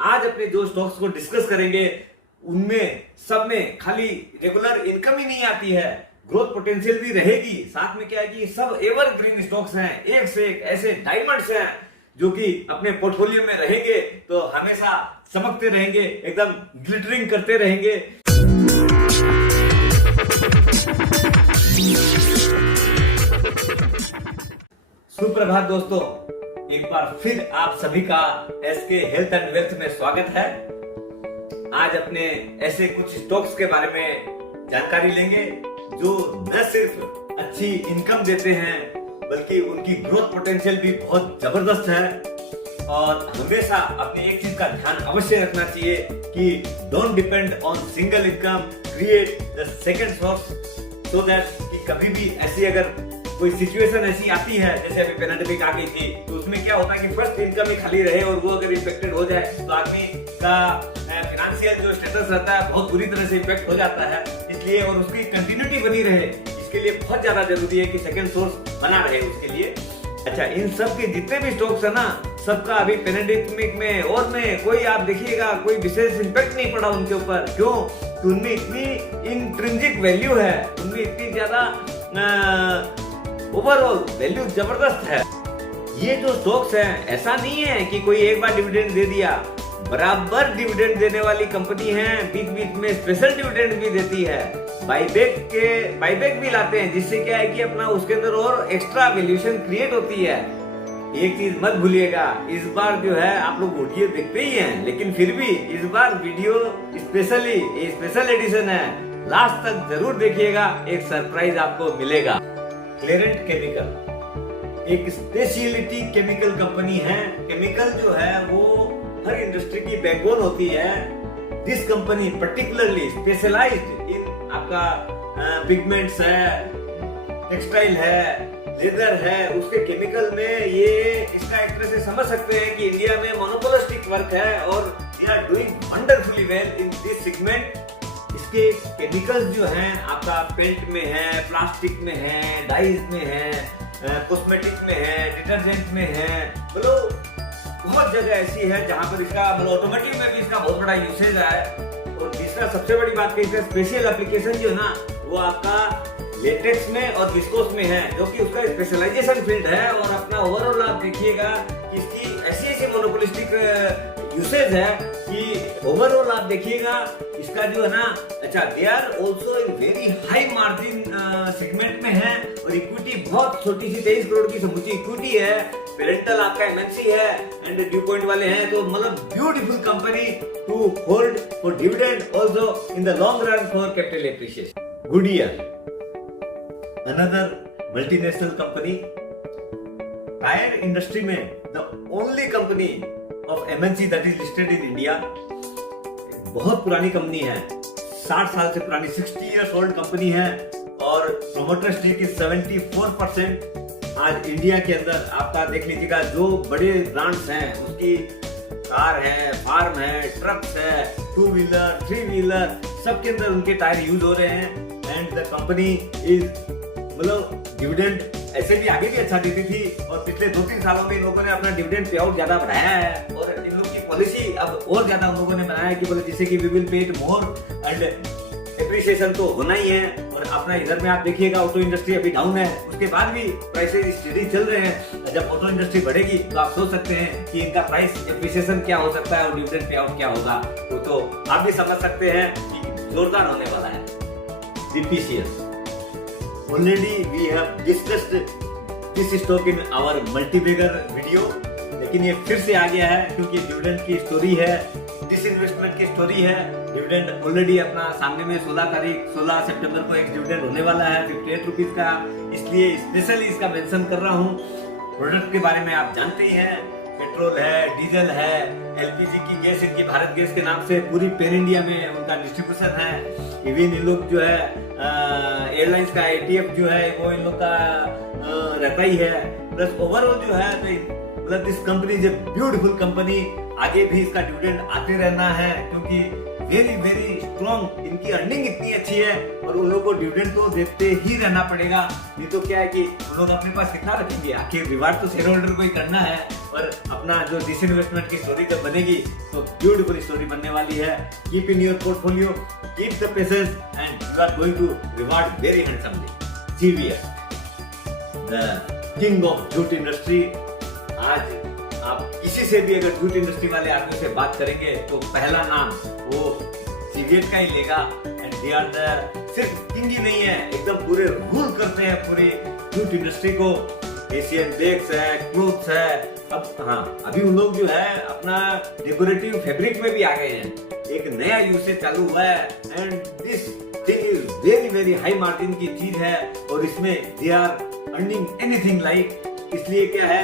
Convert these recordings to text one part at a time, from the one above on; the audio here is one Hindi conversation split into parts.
आज अपने जो स्टॉक्स को डिस्कस करेंगे उनमें सब में खाली रेगुलर इनकम ही नहीं आती है, ग्रोथ पोटेंशियल भी रहेगी। साथ में क्या है कि सब एवरग्रीन स्टॉक्स हैं, एक से एक ऐसे डायमंड्स हैं जो कि अपने पोर्टफोलियो में रहेंगे तो हमेशा चमकते रहेंगे, एकदम ग्लिटरिंग करते रहेंगे। सुप्रभात दोस्तों, एक बार फिर आप सभी का एसके हेल्थ एंड वेल्थ में स्वागत है। आज अपने ऐसे कुछ स्टॉक्स के बारे में जानकारी लेंगे जो न सिर्फ अच्छी इनकम देते हैं बल्कि उनकी ग्रोथ पोटेंशियल भी बहुत जबरदस्त है। और हमेशा अपनी एक चीज का ध्यान अवश्य रखना चाहिए कि don't depend on single income, create the second source so that कि कभी भी ऐसी अगर कोई सिचुएशन ऐसी आती है जैसे अभी पेंडेमिक आ गई थी तो उसमें क्या होता है कि फर्स्ट इनकम ही खाली रहे और वो अगर इफेक्टेड हो जाए तो आदमी का फाइनेंशियल जो स्टेटस रहता है बहुत बुरी तरह से इफेक्ट हो जाता है। इसलिए और उसकी कंटिन्यूटी बनी रहे इसके लिए बहुत ज्यादा जरूरी है कि सेकंड सोर्स बना रहे उसके लिए। अच्छा, इन सब के जितने भी स्टॉक्स है ना, सबका अभी पेंडेमिक में और में कोई आप देखिएगा कोई विशेष इम्पैक्ट नहीं पड़ा उनके ऊपर। क्यों? उनमें इतनी इंट्रिंसिक वैल्यू है, उनमें इतनी ज्यादा ओवरऑल वैल्यू जबरदस्त है। ये जो स्टॉक्स हैं ऐसा नहीं है कि कोई एक बार डिविडेंड दे दिया, बराबर डिविडेंड देने वाली कंपनी है, बीच बीच में स्पेशल डिविडेंड भी देती है, बाईबैक भी लाते हैं, जिससे क्या है कि अपना उसके अंदर और एक्स्ट्रा वैल्यूएशन क्रिएट होती है। एक चीज मत भूलिएगा, इस बार जो है आप लोग वीडियो देखते ही हैं लेकिन फिर भी इस बार वीडियो स्पेशल एडिशन है, लास्ट तक जरूर देखिएगा, एक सरप्राइज आपको मिलेगा। क्लेरेंट केमिकल एक स्पेशलिटी केमिकल कंपनी है। केमिकल जो है वो हर इंडस्ट्री की बैकबोन होती है। दिस कंपनी पर्टिकुलरली स्पेशलाइज्ड इन आपका पिगमेंट्स है, टेक्सटाइल है, लेदर है, उसके केमिकल में ये इसका एक तरह से समझ सकते हैं कि इंडिया में मोनोपोलिस्टिक वर्क है और they are doing wonderfully well in this segment. इसके केमिकल्स जो हैं आपका पेंट में है, प्लास्टिक में है, डाइज में है, कॉस्मेटिक में है, डिटर्जेंट में है, मतलब बहुत जगह ऐसी है जहां पर इसका मतलब ऑटोमोटिव में भी इसका बहुत बड़ा यूसेज है। और तीसरा सबसे बड़ी बात कि इसका स्पेशल एप्लीकेशन जो है ना वो आपका लेटेक्स में और विस्कोस में है, जो कि उसका स्पेशलाइजेशन फील्ड है। और अपना ओवरऑल आप देखिएगा इसकी ऐसी मोनोपोलिस्टिक यूसेज है कि ओवरऑल आप देखिएगा इसका जो है ना, अच्छा they are also in very high margin segment में है और इक्विटी बहुत छोटी सी 23 करोड़ की समूची इक्विटी है। पेरेंटल आपका एमएनसी है एंड ड्यू पॉइंट वाले हैं, तो मतलब beautiful company to hold for dividend also in the long run for capital appreciation. Goodyear another multinational company, tyre industry में the only company of MNC that is listed in India. बहुत पुरानी कंपनी है, 60 साल से पुरानी, 60 इयर्स ओल्ड कंपनी है और प्रोमोटर स्टेक इज 74%। आज इंडिया के अंदर आपका देख लीजिएगा जो बड़े ब्रांड्स हैं उसकी कार है, फार्म है, ट्रक्स है, 2 व्हीलर 3 व्हीलर सबके अंदर उनके टायर यूज हो रहे हैं। एंड द कंपनी इज मतलब डिविडेंड ऐसे भी आगे भी अच्छा देती थी और पिछले 2-3 सालों में इन लोगों ने अपना डिविडेंड पे आउट ज्यादा बढ़ाया है और इन लोगों की पॉलिसी अब और ज्यादा उन लोगों ने बनाया है कि बोले जिससे कि we will pay it more and appreciation तो होना ही है। और अपना इधर में आप देखिएगा ऑटो इंडस्ट्री अभी डाउन है, उसके बाद भी प्राइसेस स्टेडी चल रहे हैं। जब ऑटो इंडस्ट्री बढ़ेगी तो आप सोच सकते हैं कि इनका प्राइस एप्रिसिएशन क्या हो सकता है और डिविडेंड पे आउट क्या होगा, तो आप भी समझ सकते हैं कि जोरदार होने वाला है। DPCL already we have discussed this stock in our multi-bagger video, लेकिन ये फिर से आ गया है क्योंकि डिविडेंड की स्टोरी है, डिसइन्वेस्टमेंट की स्टोरी है। डिविडेंड ऑलरेडी अपना सामने में 16 सितंबर को एक डिविडेंड होने वाला है 58 रुपीज का, इसलिए स्पेशली इसका मेंशन कर रहा हूँ। प्रोडक्ट के बारे में आप जानते ही हैं, पेट्रोल है, डीजल है, एलपीजी की गैस, इनकी भारत गैस के नाम से पूरी पैन इंडिया में उनका डिस्ट्रीब्यूशन है। इवन इन लोग जो है एयरलाइंस का ATF जो है वो इन लोग का रहता ही है। प्लस ओवरऑल जो है मतलब this company is a beautiful company, आगे भी इसका डिविडेंड आते रहना है क्योंकि वेरी वेरी स्ट्रॉन्ग इनकी अर्निंग इतनी अच्छी है और उन लोगों को डिविडेंड तो देते ही रहना पड़ेगा, नहीं तो क्या है कि उन लोग अपने पास कितना रखेंगे, आखिर रिवार्ड तो शेयर होल्डर को ही करना है। और अपना जो डिसइन्वेस्टमेंट की स्टोरी जब बनेगी तो ब्यूटीफुल स्टोरी बनने वाली है। Keep in your portfolio, keep the patience and you are going to reward very handsomely. GVS, the king of jute industry. आज आप किसी से भी अगर जूट इंडस्ट्री वाले आदमी से बात करेंगे तो पहला नाम वो सीगेट का ही लेगा। एंड दे आर द सिर्फ किंग ही नहीं है, एकदम पूरे रूल करते हैं पूरी जूट इंडस्ट्री को। एशियन बेक्स है, क्लोथ्स है। अब हाँ, अभी उन लोग जो है अपना डेकोरेटिव फैब्रिक में भी आ गए हैं। एक नया यूसेज चालू हुआ है and this thing is very very high margin की चीज है और इसमें they are earning anything like. इसलिए क्या है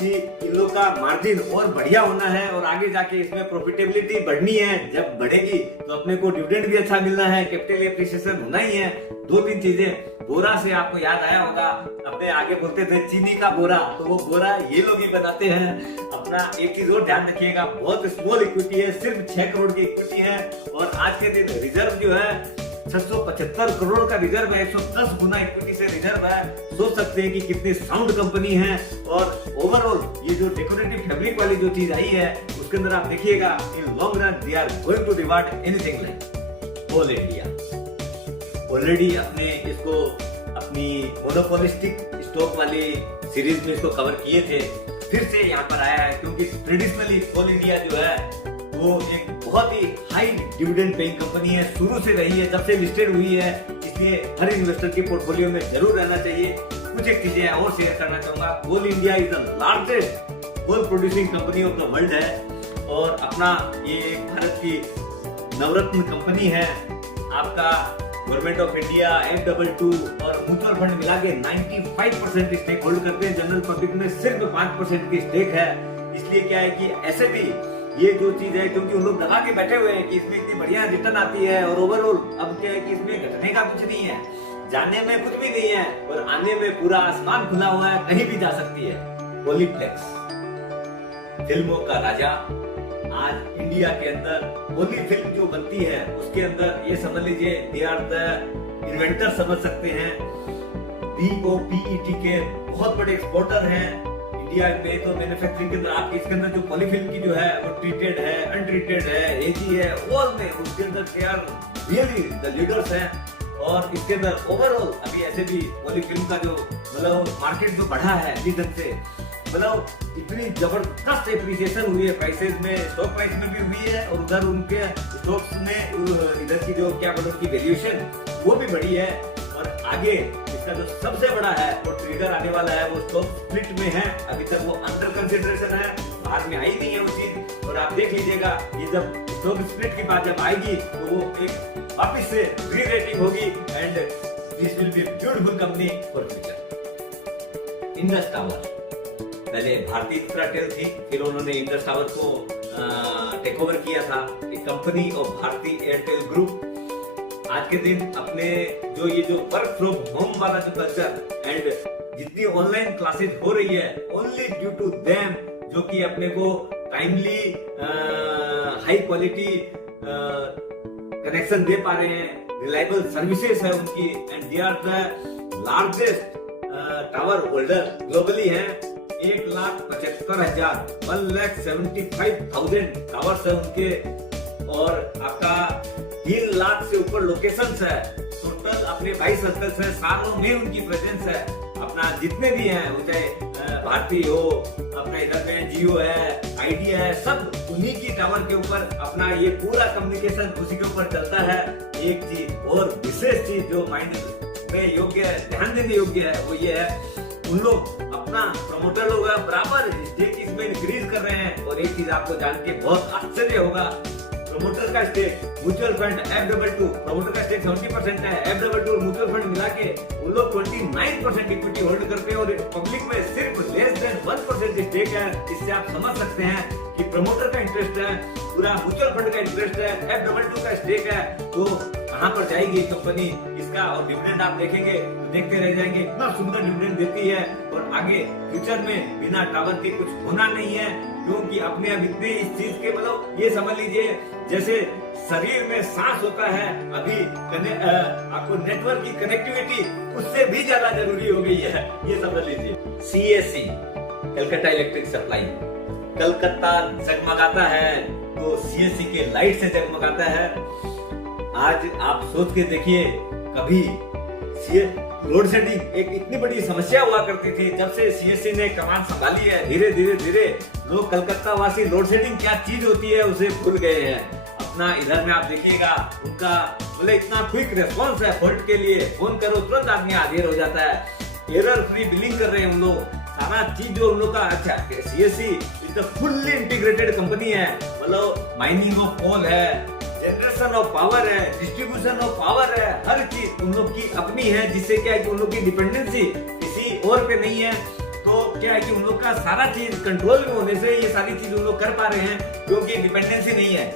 कि इन लोग का मार्जिन और बढ़िया होना है और आगे जाके इसमें प्रॉफिटेबिलिटी बढ़नी है। जब बढ़ेगी तो अपने को डिविडेंड भी अच्छा मिलना है, कैपिटल एप्रिसिएशन होना ही है। दो तीन चीजें। बोरा से आपको याद आया होगा, अपने आगे बोलते थे चीनी का बोरा, तो वो बोरा ये लोग ही बनाते हैं। अपना एक चीज और ध्यान रखिएगा, बहुत स्मॉल इक्विटी है, सिर्फ 6 करोड़ की इक्विटी है और आज के दिन रिजर्व जो है 675 करोड़ का रिजर्व है, 110 गुना इक्विटी से रिजर्व है। सोच सकते हैं कि कितनी साउंड कंपनी है। और ओवरऑल ये जो डेकोरेटिव फैब्रिक वाली जो चीज आई है उसके अंदर आप देखिएगा in long run they are going to reward anything like all India. Already अपने इसको अपनी मोनोपोलिस्टिक स्टॉक वाली सीरीज में इसको कवर किए थे, फिर से यहाँ पर आया है क्योंकि ट्रेडिशनली ऑल इंडिया जो है वो एक बहुत ही हाई डिविडेंड पेइंग कंपनी है, शुरू से रही है, जब से लिस्टेड हुई है। इसलिए हर इन्वेस्टर के पोर्टफोलियो में जरूर रहना चाहिए। कुछ एक चीजें और शेयर करना चाहूंगा। Coal India is the largest coal producing company of the world है और अपना ये भारत की नवरत्न कंपनी है। आपका गवर्नमेंट ऑफ इंडिया, F22 और म्यूचुअल फंड मिला के 95% स्टेक होल्ड करते हैं। जनरल पब्लिक में सिर्फ 5% की स्टेक है। इसलिए क्या है कि ऐसे भी ये जो चीज है, क्योंकि उन लोग लगा के बैठे हुए हैं कि इसमें इतनी बढ़िया रिटर्न आती है और ओवरऑल अब क्या है कि इसमें घटने का कुछ नहीं है, जाने में कुछ भी नहीं है और आने में पूरा आसमान खुला हुआ है, कहीं भी जा सकती है। पॉलीप्लेक्स, फिल्मों का राजा, आज इंडिया के अंदर ओनली फिल्म जो बनती है उसके अंदर ये समझ लीजिए दे आर द इन्वेंटर समझ सकते हैं। BOPET के बहुत बड़े एक्सपोर्टर हैं इंडिया में। तो मैन्युफैक्चरिंग के अंदर आपके इसके अंदर जो पॉलीफिल्म की जो है वो ट्रीटेड है, अनट्रीटेड है, एजी है, ऑल में उसके अंदर they are really the leaders हैं। और इसके अंदर ओवरऑल अभी ऐसे भी पॉलीफिल्म का जो मतलब मार्केट जो बढ़ा है अभी ढंग से, मतलब इतनी जबरदस्त एप्रिसिएशन हुई है प्राइसेस में, स्टॉक प्राइस में भी हुई है और उधर उनके स्टॉक्स में इधर की जो क्या बोलो की वैल्यूएशन वो भी बढ़ी है। और आगे इसका जो सबसे बड़ा है वो ट्रिगर आने वाला है, वो स्टॉक स्प्लिट में है। अभी तक वो अंडर कंसिडरेशन है, बाहर में आई नहीं है वो चीज। और आप देख लीजिएगा ये जब स्टॉक स्प्लिट की बात जब आएगी तो वो एक वापिस से री रेटिंग होगी and this will be beautiful company for future. Indus tower पहले भारतीय इंफ्राटेल थी, फिर उन्होंने इंडस टावर को टेक ओवर किया था, एक कंपनी ऑफ भारतीय एयरटेल ग्रुप। आज के दिन अपने जो ये जो वर्क फ्रॉम होम वाला जो कल्चर एंड जितनी ऑनलाइन क्लासेस हो रही है ओनली ड्यू टू देम, जो कि अपने को टाइमली हाई क्वालिटी कनेक्शन दे पा रहे हैं, रिलायबल सर्विसेज है उनकी and they are the largest tower holder globally है। 1,75,000 1,75,000 टावर्स है उनके और आपका 3 लाख से ऊपर लोकेशंस है। टोटल अपने 22 सर्कल्स है, सालों में उनकी प्रेजेंस है। अपना जितने भी हैं, चाहे भारतीय हो, अपना इधर में जियो है, आइडिया है, सब उन्हीं की टावर के ऊपर अपना ये पूरा कम्युनिकेशन उसी के ऊपर चलता है। एक चीज और विशेष चीज जो माइंड में योग्य है, ध्यान देने योग्य है, वो ये है उन लोग अपना प्रमोटर लोग बराबर स्टेक इसमें इंक्रीज कर रहे हैं। और एक चीज आपको जान के बहुत आश्चर्य होगा, प्रमोटर का stake mutual fund F22, promoter का स्टेक 70% है, F22 और म्यूचुअल फंड मिला के उन लोग 29% इक्विटी होल्ड करते हैं और पब्लिक में सिर्फ लेस देन 1% स्टेक है। इससे आप समझ सकते हैं कि प्रमोटर का इंटरेस्ट है, पूरा म्यूचुअल फंड का इंटरेस्ट है, F22 का स्टेक है, तो कहां पर जाएगी कंपनी इसका। और डिविडेंड आप देखेंगे तो देखते रह जाएंगे, इतना सुंदर डिविडेंड देती है। और आगे फ्यूचर में बिना टावर के कुछ होना नहीं है, क्योंकि अपने अब इतने इस चीज के मतलब ये समझ लीजिए जैसे शरीर में सांस होता है, अभी आपको नेटवर्क की कनेक्टिविटी उससे भी ज्यादा जरूरी हो गई है, ये समझ लीजिए। CESC Calcutta electric supply Calcutta जगमगाता है तो सीएससी के लाइट से जगमगाता है। आज आप सोच के देखिए, कभी लोड शेडिंग एक इतनी बड़ी समस्या हुआ करती थी, जब से सीएससी ने कमान संभाली है धीरे धीरे लोग कलकत्ता वासी लोड शेडिंग क्या चीज होती है उसे भूल गए हैं। अपना इधर में आप देखिएगा, उनका बोले इतना क्विक रेस्पॉन्स है फॉल्ट के लिए, फोन करो तुरंत आदमी हाजिर हो जाता है। एरर फ्री बिलिंग कर रहे हैं उन लोग, सारा चीज जो उन लोग का अच्छा। CSC is the fully integrated company है, मतलब माइनिंग ऑफ कोल है, जनरेशन ऑफ पावर है, डिस्ट्रीब्यूशन ऑफ पावर है, हर चीज उन लोग की अपनी है, जिससे क्या है कि उन लोग की डिपेंडेंसी किसी और पे नहीं है। तो क्या है कि उन लोग का सारा चीज कंट्रोल में होने से ये सारी चीज उन लोग कर पा रहे हैं, क्योंकि डिपेंडेंसी नहीं है।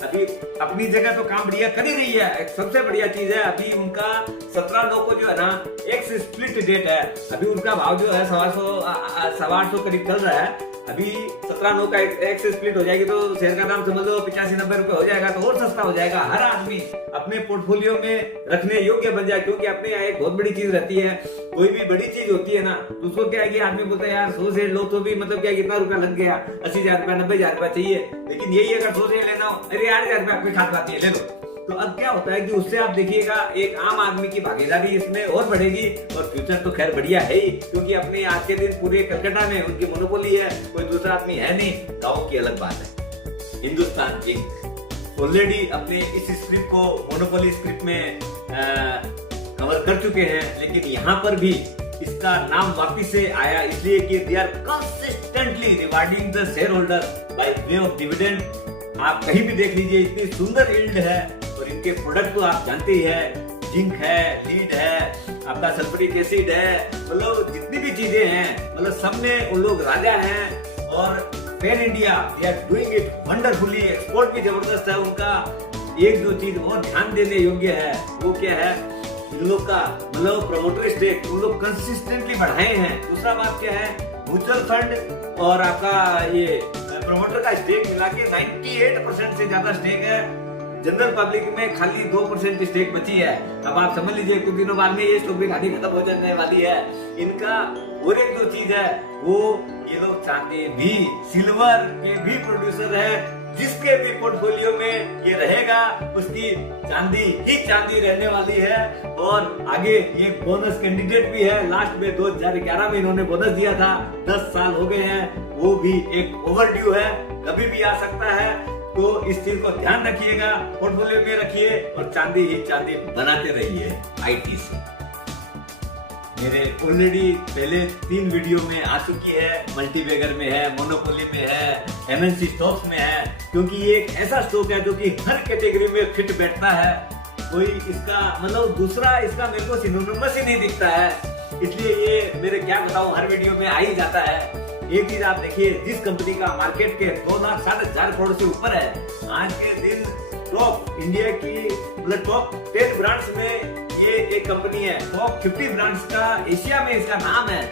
अभी अपनी जगह तो काम बढ़िया कर ही रही है। सबसे बढ़िया चीज है, अभी उनका 17 को जो है ना एक्स स्प्लिट डेट है, अभी उनका भाव जो है 850 करीब चल रहा है। अभी 17 का एक्स स्प्लिट हो जाएगी तो शेयर का दाम समझ लो 85-90 रुपए हो जाएगा, तो और सस्ता हो जाएगा। हर आदमी अपने पोर्टफोलियो में रखने योग्य बन जाए, क्योंकि अपने यहाँ एक बहुत बड़ी चीज रहती है, कोई भी बड़ी चीज होती है ना तो उसको क्या है कि आदमी बोलता है यार 100 शेयर लो तो भी मतलब क्या कितना रुपया लग गया, 80,000 रुपया 90,000 रुपया चाहिए। लेकिन यही अगर 100 शेयर लेना हो, अरे 8,000 रुपया आपकी खात पाती है, ले लो। तो अब क्या होता है कि उससे आप देखिएगा एक आम आदमी की भागीदारी इसमें और बढ़ेगी, और फ्यूचर तो खैर बढ़िया है ही, क्योंकि अपने आज के दिन पूरे कलकत्ता में उनकी मोनोपोली है, कोई दूसरा आदमी है नहीं। गाँव की अलग बात है। हिंदुस्तान इंक ऑलरेडी अपने इस स्क्रिप्ट को मोनोपोली स्क्रिप्ट में कवर कर चुके हैं, लेकिन यहाँ पर भी इसका नाम वापिस से आया इसलिए कि they are consistently rewarding the share holder by way of dividend. आप कहीं भी देख लीजिए, इतनी सुंदर यील्ड है, और इनके प्रोडक्ट तो आप जानते ही है, जिंक है, लीड है, आपका सल्फ्यूरिक एसिड है, मतलब जितनी भी चीजें हैं, मतलब सब में उन लोग राजा हैं। और pan India they are doing it wonderfully, export भी जबरदस्त है उनका। एक जो चीज और ध्यान देने योग्य है वो क्या है, इन लोग का मतलब प्रमोटर स्टेक उन लोग कंसिस्टेंटली बढ़ाए हैं। दूसरा बात क्या है, म्यूचुअल फंड और आपका ये प्रमोटर का स्टेक मिला के 98% से ज्यादा स्टेक है। जनरल पब्लिक में खाली 2% स्टेक बची है। अब आप समझ लीजिए कुछ दिनों बाद में ये स्टॉक भी खाली खत्म हो जाने वाली है इनका। और एक जो चीज है वो ये लोग चांदी भी, सिल्वर के भी प्रोड्यूसर है। जिसके भी पोर्टफोलियो में ये रहेगा उसकी चांदी ही चांदी रहने वाली है। और आगे ये बोनस कैंडिडेट भी है। लास्ट में 2011 में इन्होंने बोनस दिया था, 10 साल हो गए हैं, वो भी एक ओवरड्यू है, कभी भी आ सकता है। तो इस चीज को ध्यान रखिएगा, पोर्टफोलियो में रखिए और चांदी ही चांदी बनाते रहिए आईटी से। मेरे ऑलरेडी पहले 3 वीडियो में आ चुकी है, मल्टीबैगर में है, मोनोपोली में है, एमएनसी स्टॉक्स में है, क्योंकि ये एक ऐसा स्टॉक है जो कि हर कैटेगरी में फिट बैठता है। कोई इसका मतलब दूसरा इसका मेरे को सिनोनिमस ही नहीं दिखता है, इसलिए ये मेरे क्या बताऊं हर वीडियो में आ ही जाता है। एक चीज आप देखिए, जिस कंपनी का मार्केट के 2,60,000 करोड़ से ऊपर है, आज के दिन टॉप इंडिया की मतलब टॉप 10 ब्रांड्स में ये एक कंपनी है, टॉप 50 ब्रांड्स का एशिया में इसका नाम है।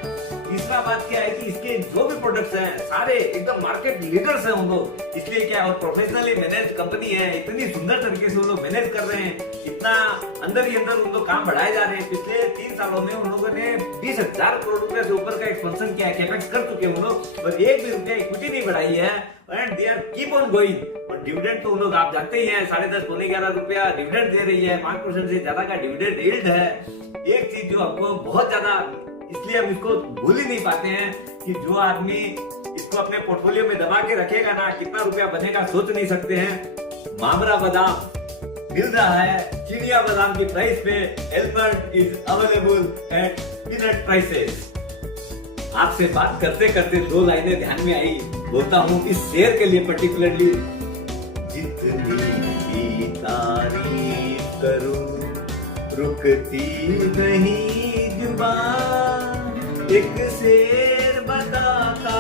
तीसरा बात क्या है कि इसके जो भी प्रोडक्ट्स हैं सारे एकदम मार्केट लीडर्स हैं उन लोग, इसलिए क्या और प्रोफेशनली मैनेज कंपनी है, इतनी सुंदर तरीके से उन लोग मैनेज कर रहे हैं, इतना अंदर ही अंदर उन लोग काम बढ़ाए जा रहे हैं। पिछले 3 सालों में उन लोगों ने 20,000 करोड़ रुपए से ऊपर का एक्सपेंशन किया है, कैपेक्स कर चुके हैं उन लोग, और एक भी रुपया इक्विटी नहीं बढ़ाई है, and they are keep on going. और डिविडेंड तो उन लोग आप जानते ही हैं, 10.5-11 रुपया डिविडेंड दे रही है, 5% से ज्यादा का डिविडेंड यील्ड है। एक चीज जो आपको बहुत ज्यादा, इसलिए हम इसको भूल ही नहीं पाते हैं कि जो आदमी इसको अपने पोर्टफोलियो में दबा के रखेगा ना, कितना रुपया बनेगा सोच नहीं सकते हैं। मामरा बादाम मिल रहा है चिड़िया बादाम की प्राइस पे, almond is available at peanut prices. आपसे बात करते करते 2 लाइनें ध्यान में आई, बोलता हूँ इस शेयर के लिए पर्टिकुलरली। जितनी भी तारीफ करूं रुकती नहीं जुबान, एक शेर बताता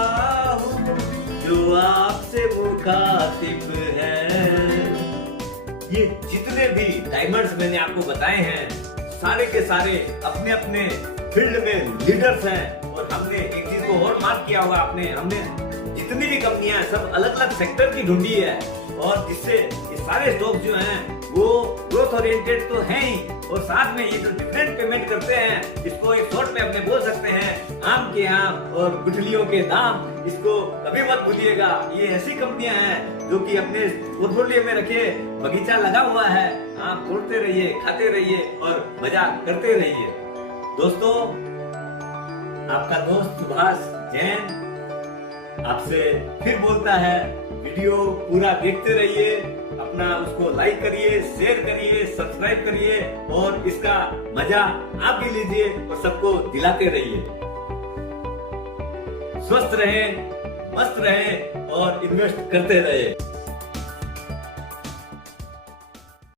हूँ जो आपसे मुखातिब है। ये जितने भी डायमंड्स मैंने आपको बताए हैं, सारे के सारे अपने अपने फील्ड में लीडर्स हैं। और हमने एक चीज को और मार्क किया होगा आपने, हमने जितनी भी कंपनियां हैं सब अलग अलग सेक्टर की ढूंढी है, और जिससे ये सारे स्टॉक जो हैं वो ग्रोथ ओरिएंटेड तो हैं ही, और साथ में ये जो डिफरेंट पेमेंट करते हैं, इसको एक शॉर्ट में अपने बोल सकते हैं आम के आम और गुठलियों के दाम, इसको कभी मत भूलिएगा। ये ऐसी कंपनियां हैं जो कि अपने पोर्टफोलियो में रखे बगीचा लगा हुआ है, आप तोड़ते रहिए, खाते रहिए और मजा करते रहिए। दोस्तों, आपका दोस्त सुभाष जैन आपसे फिर बोलता है, वीडियो पूरा देखते रहिए, अपना उसको लाइक करिए, शेयर करिए, सब्सक्राइब करिए और इसका मजा आप भी लीजिए और सबको दिलाते रहिए। स्वस्थ रहें, मस्त रहें और इन्वेस्ट करते रहें।